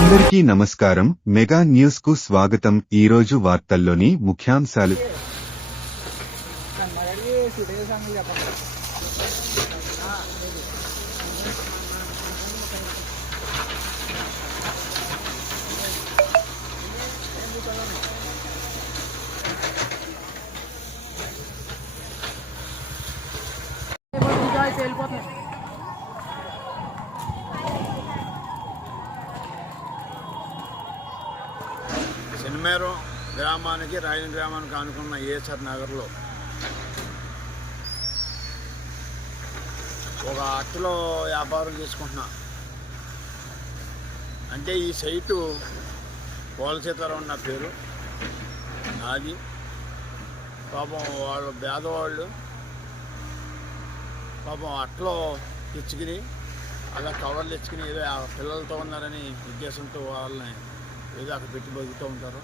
అందరికీ నమస్కారం. మెగా న్యూస్కు స్వాగతం ఈరోజు వార్తల్లోని ముఖ్యాంశాలు. మరడి వెళ్ళిపోతున్నాయి. సినిమేరం గ్రామానికి రాయన గ్రామానికి ఆనుకున్న ఏఎస్ఆర్ నగర్లో ఒక అట్టలో వ్యాపారం చేసుకుంటున్నా. అంటే ఈ సైటు పోలసీతారావు నా పేరు. నాది. పాపం వాళ్ళు పేదవాళ్ళు. పాపం అట్లో తెచ్చుకుని అలా కవర్లు తెచ్చుకుని ఏదో ఆ పిల్లలతో ఉన్నారని ఉద్దేశంతో వాళ్ళని ఏదో అక్కడ పెట్టి బతుకుతూ ఉంటారు.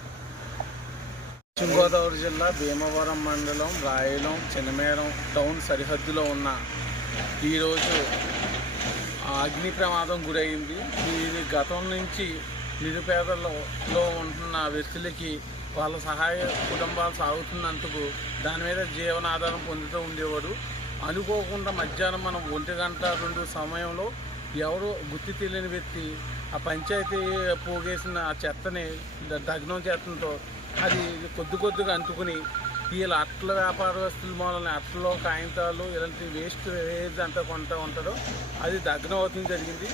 పశ్చిమ గోదావరి జిల్లా భీమవరం మండలం రాయలం చిన్నమేరం టౌన్ సరిహద్దులో ఉన్న ఈరోజు అగ్ని ప్రమాదం గురైంది. ఇది గతం నుంచి నిరుపేదలలో ఉంటున్న వ్యక్తులకి వాళ్ళ సహాయ కుటుంబాలు సాగుతున్నందుకు దాని మీద జీవనాధారం పొందుతూ ఉండేవాడు. అనుకోకుండా మధ్యాహ్నం మనం ఒంటి గంట రెండు సమయంలో ఎవరో గుర్తు తెలియని వ్యక్తి ఆ పంచాయతీ పోగేసిన ఆ చెత్తని దగ్నం చేతంతో అది కొద్ది కొద్దిగా అంటుకుని వీళ్ళ అట్ల వ్యాపారస్తుల మూలన అట్లలో కాగితాలు ఇలాంటి వేస్ట్ ఏది అంతా కొంటూ ఉంటారో. అది దగ్నం అవుతుంది జరిగింది.